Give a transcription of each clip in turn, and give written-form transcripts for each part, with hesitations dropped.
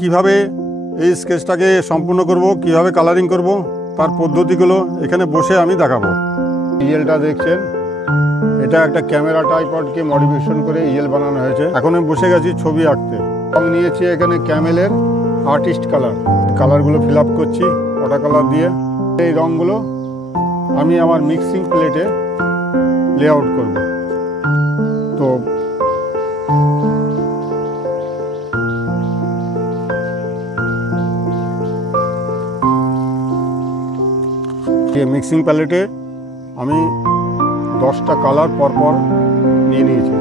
কিভাবে এই স্কেচটাকে সম্পূর্ণ করব, কিভাবে কালারিং করব, তার পদ্ধতিগুলো এখানে বসে আমি দেখাবো। ইয়েলটা দেখছেন, এটা একটা ক্যামেরা ট্রাইপডকে মডিফিকেশন করে ইয়েল বানানো হয়েছে। এখন আমি বসে গেছি ছবি আঁকতে। রং নিয়েছি এখানে ক্যামেলের আর্টিস্ট কালারগুলো ফিল আপ করছি ওয়াটার কালার দিয়ে। এই রঙগুলো আমি আমার মিক্সিং প্লেটে লেআউট করব। তো মিক্সিং প্যালেটে আমি 10টা কালার পরপর নিয়ে নিয়েছি।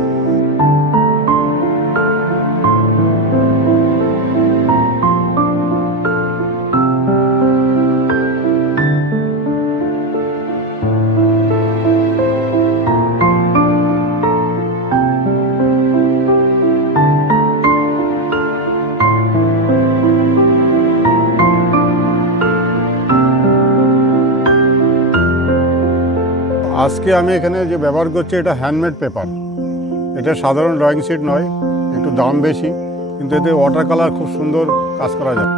আজকে আমি এখানে যে ব্যবহার করছি এটা হ্যান্ডমেড পেপার। এটা সাধারণ ড্রয়িং শিট নয়, একটু দাম বেশি, কিন্তু এতে ওয়াটার কালার খুব সুন্দর কাজ করা যায়।